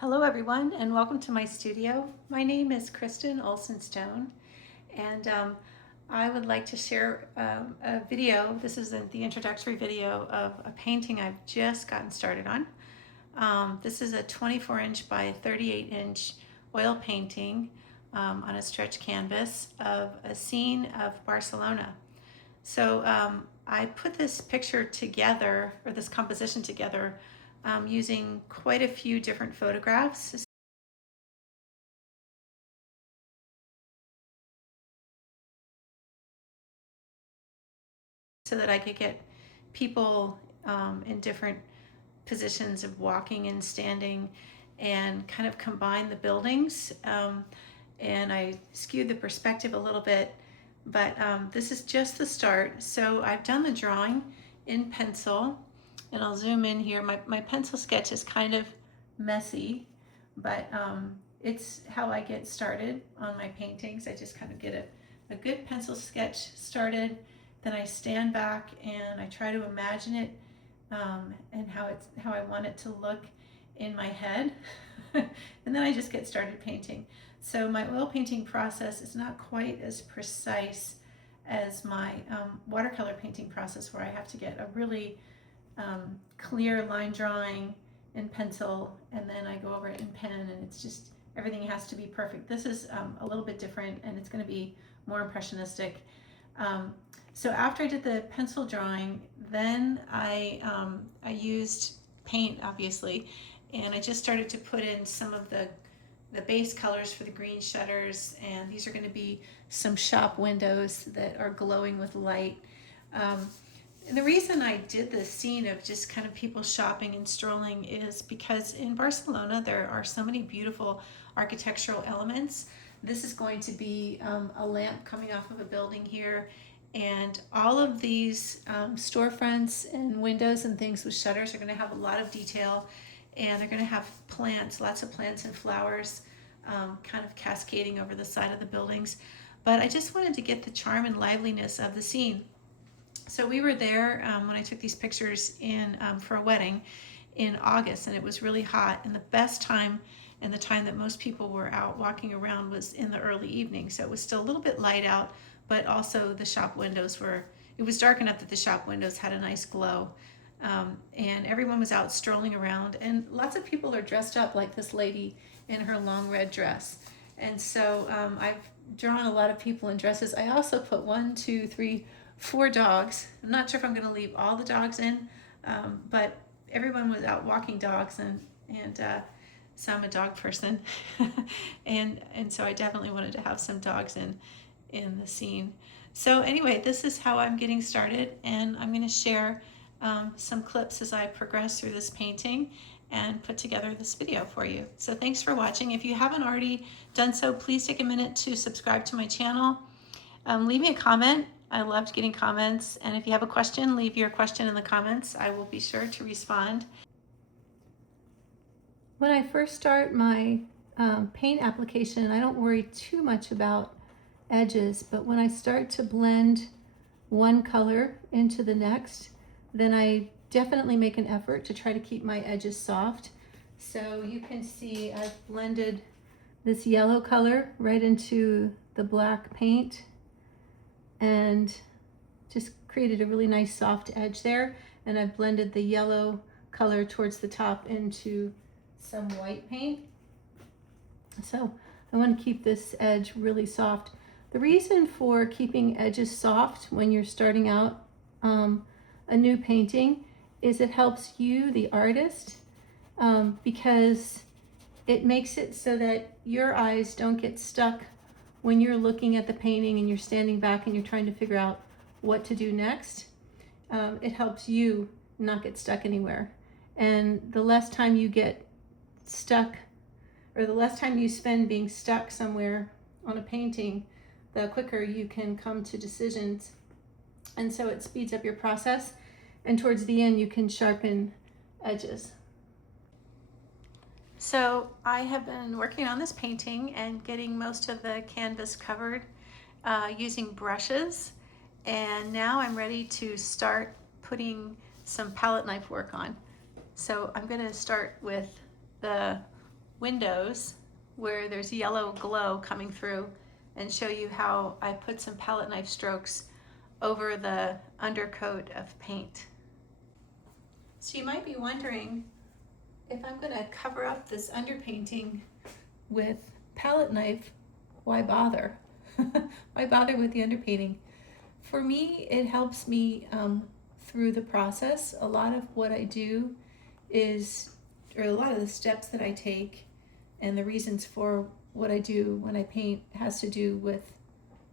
Hello everyone and welcome to my studio. My name is Kristen Olson Stone and I would like to share a video. This is the introductory video of a painting I've just gotten started on. This is a 24-inch by 38-inch oil painting on a stretch canvas of a scene of Barcelona. So I put this picture together, or this composition together, using quite a few different photographs. So that I could get people in different positions of walking and standing and kind of combine the buildings. And I skewed the perspective a little bit, but this is just the start. So I've done the drawing in pencil, and I'll zoom in here. My pencil sketch is kind of messy, but it's how I get started on my paintings. I just kind of get a good pencil sketch started, then I stand back and I try to imagine it and how I want it to look in my head. And then I just get started painting. So my oil painting process is not quite as precise as my watercolor painting process, where I have to get a really clear line drawing in pencil and then I go over it in pen, and it's just, everything has to be perfect. This is a little bit different, and it's going to be more impressionistic. So after I did the pencil drawing, then I used paint, obviously, and I just started to put in some of the base colors for the green shutters, and these are going to be some shop windows that are glowing with light. And the reason I did this scene of just kind of people shopping and strolling is because in Barcelona there are so many beautiful architectural elements. This is going to be a lamp coming off of a building here, and all of these storefronts and windows and things with shutters are going to have a lot of detail, and they're going to have plants, lots of plants and flowers kind of cascading over the side of the buildings. But I just wanted to get the charm and liveliness of the scene. So we were there when I took these pictures for a wedding in August, and it was really hot, and the best time and the time that most people were out walking around was in the early evening. So it was still a little bit light out, but also the shop windows it was dark enough that the shop windows had a nice glow. And everyone was out strolling around, and lots of people are dressed up like this lady in her long red dress. And so I've drawn a lot of people in dresses. I also put 4 dogs. I'm not sure if I'm going to leave all the dogs in, but everyone was out walking dogs, and so I'm a dog person, and so I definitely wanted to have some dogs in the scene. So anyway, this is how I'm getting started, and I'm going to share some clips as I progress through this painting and put together this video for you. So thanks for watching. If you haven't already done so, please take a minute to subscribe to my channel. Leave me a comment. I loved getting comments, and if you have a question, leave your question in the comments. I will be sure to respond. When I first start my paint application, I don't worry too much about edges, but when I start to blend one color into the next, then I definitely make an effort to try to keep my edges soft. So you can see I've blended this yellow color right into the black paint and just created a really nice soft edge there. And I've blended the yellow color towards the top into some white paint. So I want to keep this edge really soft. The reason for keeping edges soft when you're starting out a new painting is it helps you, the artist, because it makes it so that your eyes don't get stuck when you're looking at the painting and you're standing back and you're trying to figure out what to do next. It helps you not get stuck anywhere. And the less time you get stuck, or the less time you spend being stuck somewhere on a painting, the quicker you can come to decisions. And so it speeds up your process, and towards the end you can sharpen edges. So I have been working on this painting and getting most of the canvas covered using brushes, and now I'm ready to start putting some palette knife work on. So I'm going to start with the windows where there's yellow glow coming through and show you how I put some palette knife strokes over the undercoat of paint. So you might be wondering, if I'm going to cover up this underpainting with palette knife, why bother? Why bother with the underpainting? For me, it helps me through the process. A lot of what I do is, or a lot of the steps that I take and the reasons for what I do when I paint has to do with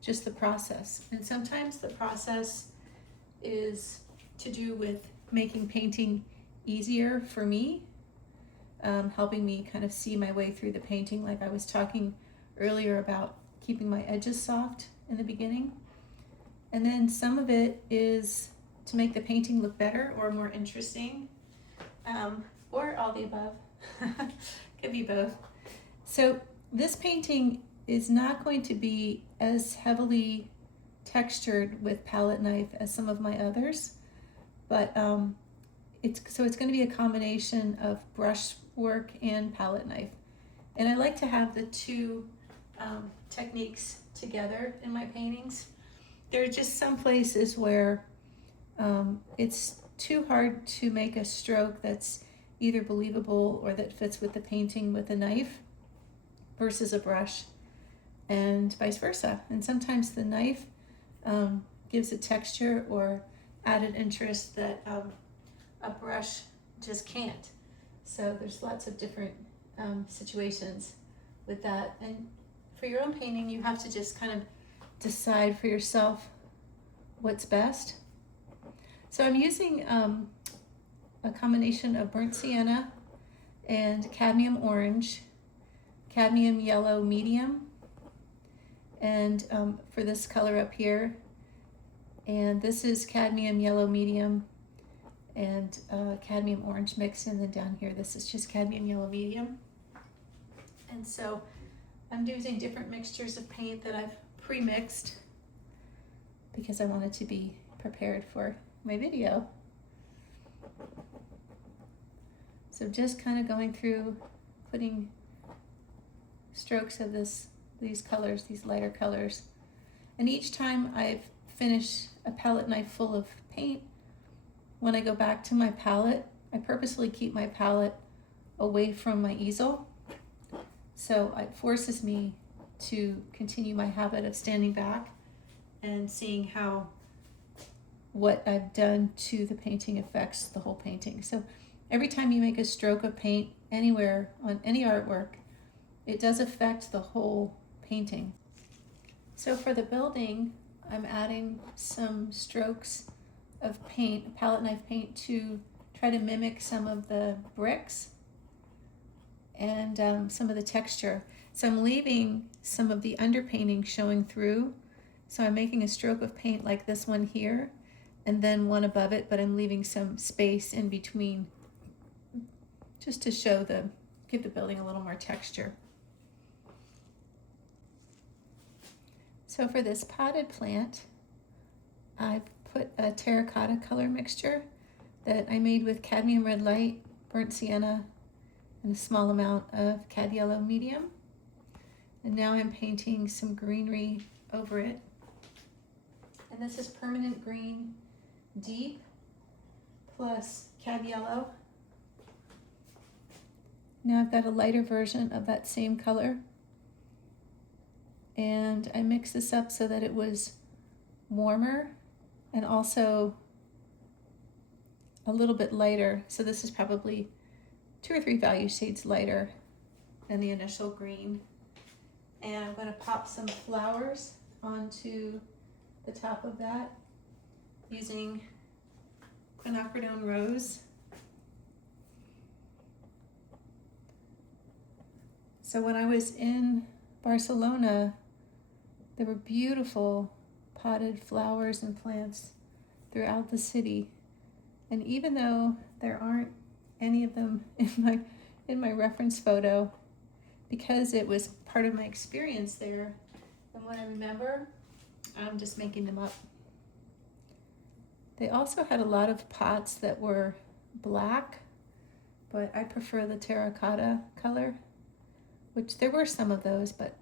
just the process. And sometimes the process is to do with making painting easier for me, helping me kind of see my way through the painting, like I was talking earlier about keeping my edges soft in the beginning. And then some of it is to make the painting look better or more interesting, or all the above. Could be both. So this painting is not going to be as heavily textured with palette knife as some of my others, but it's going to be a combination of brush work and palette knife. And I like to have the two techniques together in my paintings. There are just some places where it's too hard to make a stroke that's either believable or that fits with the painting with a knife versus a brush, and vice versa. And sometimes the knife gives a texture or added interest that a brush just can't. So there's lots of different situations with that. And for your own painting, you have to just kind of decide for yourself what's best. So I'm using a combination of burnt sienna and cadmium orange, cadmium yellow medium, and for this color up here, and this is cadmium yellow medium and cadmium orange mix, and then down here this is just cadmium yellow medium. And so I'm using different mixtures of paint that I've pre-mixed because I wanted to be prepared for my video. So just kind of going through, putting strokes of these colors, these lighter colors. And each time I've finished a palette knife full of paint, when I go back to my palette, I purposely keep my palette away from my easel. So it forces me to continue my habit of standing back and seeing how what I've done to the painting affects the whole painting. So every time you make a stroke of paint anywhere on any artwork, it does affect the whole painting. So for the building, I'm adding some strokes of paint, palette knife paint, to try to mimic some of the bricks and some of the texture. So I'm leaving some of the underpainting showing through. So I'm making a stroke of paint like this one here, and then one above it, but I'm leaving some space in between just to show give the building a little more texture. So for this potted plant, I've put a terracotta color mixture that I made with cadmium red light, burnt sienna, and a small amount of cad yellow medium. And now I'm painting some greenery over it. And this is permanent green deep plus cad yellow. Now I've got a lighter version of that same color, and I mixed this up so that it was warmer and also a little bit lighter. So this is probably 2 or 3 value shades lighter than the initial green. And I'm going to pop some flowers onto the top of that using quinacridone rose. So when I was in Barcelona, there were beautiful potted flowers and plants throughout the city. And even though there aren't any of them in my reference photo, because it was part of my experience there and what I remember, I'm just making them up. They also had a lot of pots that were black, but I prefer the terracotta color. which there were some of those, but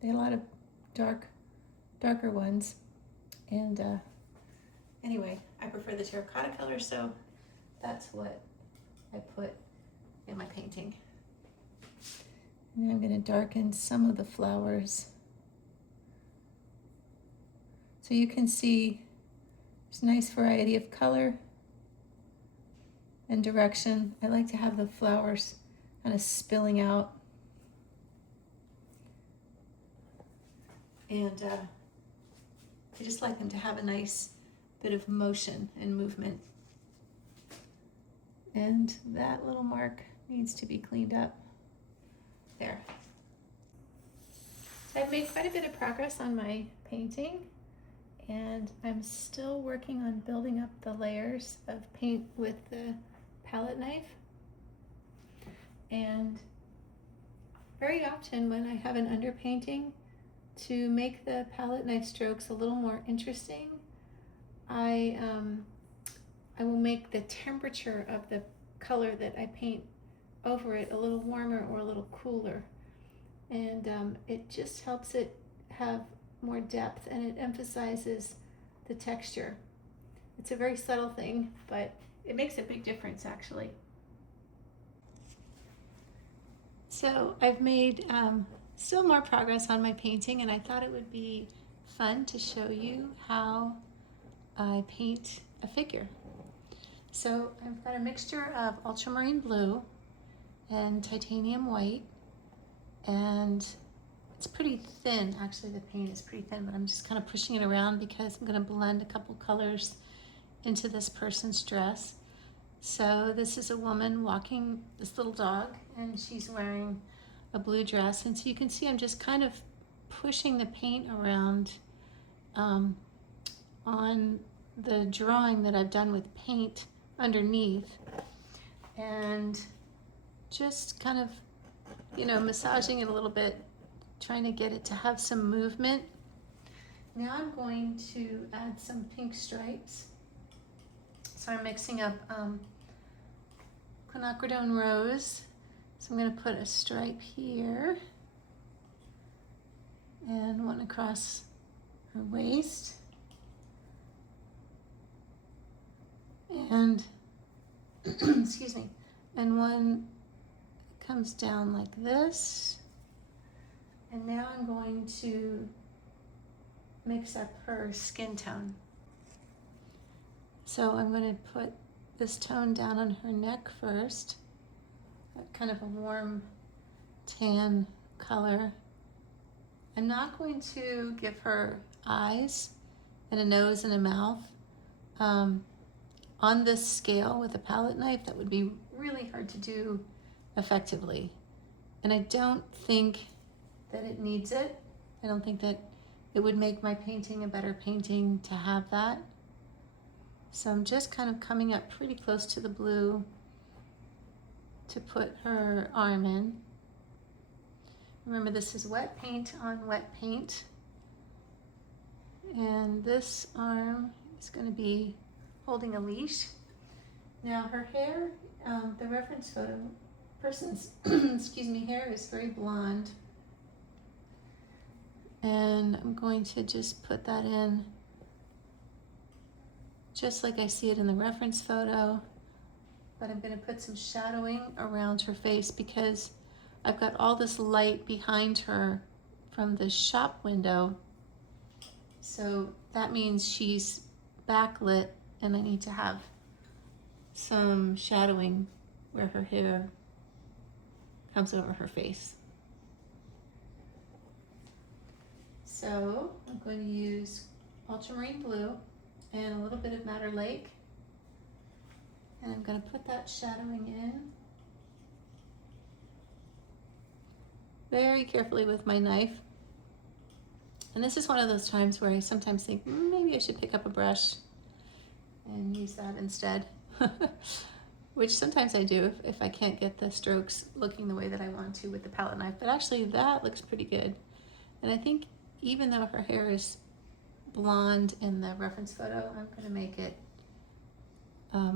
they had a lot of darker ones. And anyway, I prefer the terracotta color, so that's what I put in my painting. And I'm going to darken some of the flowers. So you can see there's a nice variety of color and direction. I like to have the flowers kind of spilling out. And I just like them to have a nice bit of motion and movement. And that little mark needs to be cleaned up. There. So I've made quite a bit of progress on my painting, and I'm still working on building up the layers of paint with the palette knife. And very often when I have an underpainting, to make the palette knife strokes a little more interesting, I will make the temperature of the color that I paint over it a little warmer or a little cooler, and it just helps it have more depth, and it emphasizes the texture. It's a very subtle thing, but it makes a big difference actually. So I've made still more progress on my painting, and I thought it would be fun to show you how I paint a figure. So I've got a mixture of ultramarine blue and titanium white, and it's pretty thin. Actually, the paint is pretty thin, but I'm just kind of pushing it around because I'm going to blend a couple colors into this person's dress. So this is a woman walking this little dog, and she's wearing a blue dress, and so you can see I'm just kind of pushing the paint around on the drawing that I've done with paint underneath, and just kind of, you know, massaging it a little bit, trying to get it to have some movement. Now I'm going to add some pink stripes. So I'm mixing up quinacridone rose. So I'm going to put a stripe here and one across her waist, and excuse me, and one comes down like this. And now I'm going to mix up her skin tone. So I'm going to put this tone down on her neck first, kind of a warm tan color. I'm not going to give her eyes and a nose and a mouth. On this scale with a palette knife, that would be really hard to do effectively. And I don't think that it needs it. I don't think that it would make my painting a better painting to have that. So I'm just kind of coming up pretty close to the blue to put her arm in. Remember, this is wet paint on wet paint. And this arm is going to be holding a leash. Now her hair, the reference photo person's excuse me, hair is very blonde. And I'm going to just put that in just like I see it in the reference photo. But I'm going to put some shadowing around her face because I've got all this light behind her from the shop window. So that means she's backlit, and I need to have some shadowing where her hair comes over her face. So I'm going to use ultramarine blue and a little bit of Madder Lake. And I'm going to put that shadowing in very carefully with my knife. And this is one of those times where I sometimes think maybe I should pick up a brush and use that instead, which sometimes I do if I can't get the strokes looking the way that I want to with the palette knife. But actually that looks pretty good. And I think even though her hair is blonde in the reference photo, I'm going to make it a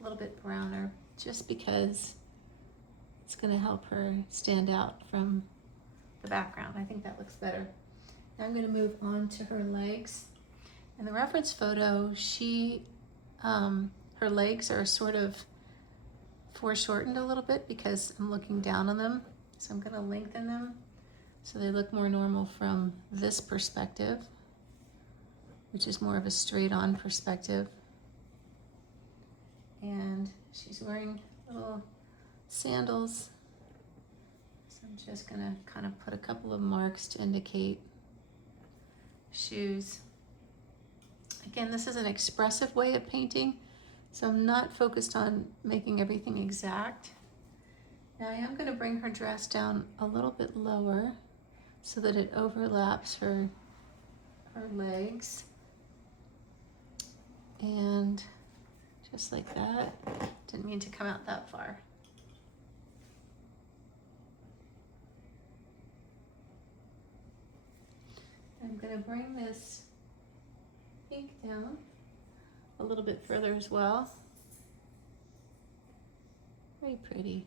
little bit browner just because It's going to help her stand out from the background. I think that looks better. Now I'm going to move on to her legs. In the reference photo, her legs are sort of foreshortened a little bit because I'm looking down on them. So I'm going to lengthen them so they look more normal from this perspective, which is more of a straight on perspective. And she's wearing little sandals. So I'm just going to kind of put a couple of marks to indicate shoes. Again, this is an expressive way of painting, so I'm not focused on making everything exact. Now I am going to bring her dress down a little bit lower so that it overlaps her legs. And just like that. Didn't mean to come out that far. I'm going to bring this pink down a little bit further as well. Very pretty.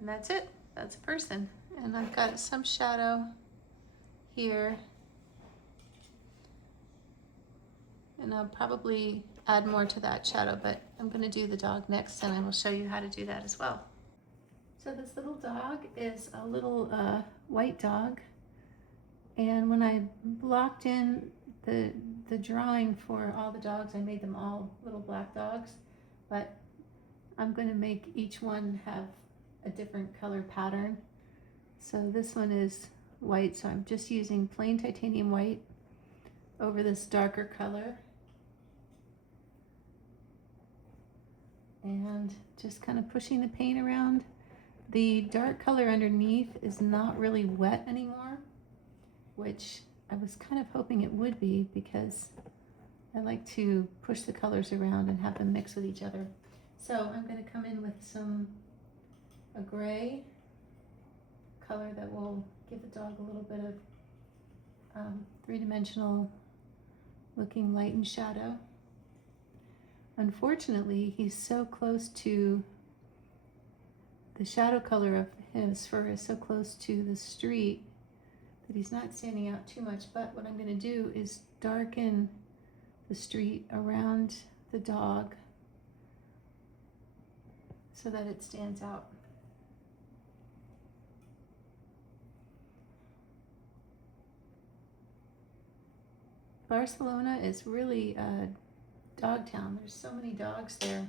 And that's it. That's a person. And I've got some shadow here. And I'll probably add more to that shadow, but I'm going to do the dog next and I will show you how to do that as well. So this little dog is a little white dog. And when I blocked in the drawing for all the dogs, I made them all little black dogs, but I'm going to make each one have a different color pattern. So this one is white, so I'm just using plain titanium white over this darker color. And just kind of pushing the paint around. The dark color underneath is not really wet anymore, which I was kind of hoping it would be because I like to push the colors around and have them mix with each other. So I'm going to come in with a gray color that will give the dog a little bit of three-dimensional looking light and shadow. Unfortunately, he's so close to the shadow color of his fur is so close to the street that he's not standing out too much, but what I'm going to do is darken the street around the dog so that it stands out. Barcelona is really a dog town. There's so many dogs there.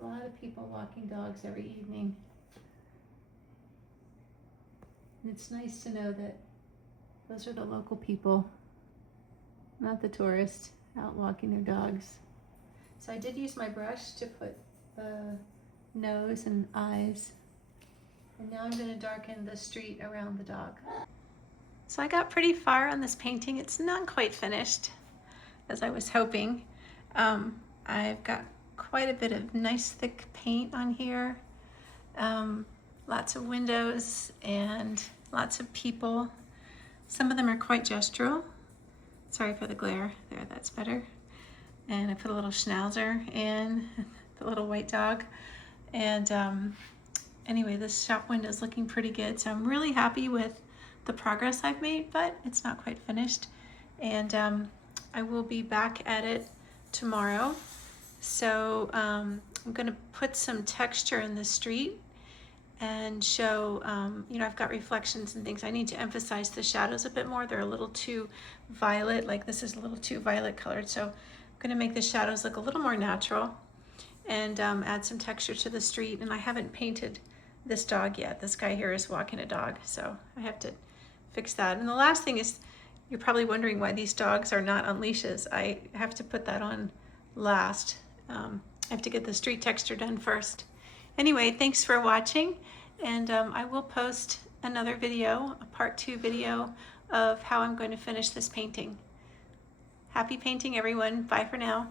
A lot of people walking dogs every evening. And it's nice to know that those are the local people, not the tourists out walking their dogs. So I did use my brush to put the nose and eyes. And now I'm going to darken the street around the dog. So I got pretty far on this painting. It's not quite finished, as I was hoping. I've got quite a bit of nice thick paint on here. Lots of windows and lots of people. Some of them are quite gestural. Sorry for the glare. There, that's better. And I put a little schnauzer in, the little white dog. And anyway, this shop window is looking pretty good. So I'm really happy with the progress I've made, but it's not quite finished. And I will be back at it tomorrow. So I'm gonna put some texture in the street and show, you know, I've got reflections and things. I need to emphasize the shadows a bit more. They're a little too violet, like this is a little too violet colored. So I'm gonna make the shadows look a little more natural and add some texture to the street. And I haven't painted this dog yet. This guy here is walking a dog, so I have to fix that. And the last thing is, you're probably wondering why these dogs are not on leashes. I have to put that on last. I have to get the street texture done first. Anyway, thanks for watching, and I will post another video, a part 2 video of how I'm going to finish this painting. Happy painting, everyone. Bye for now.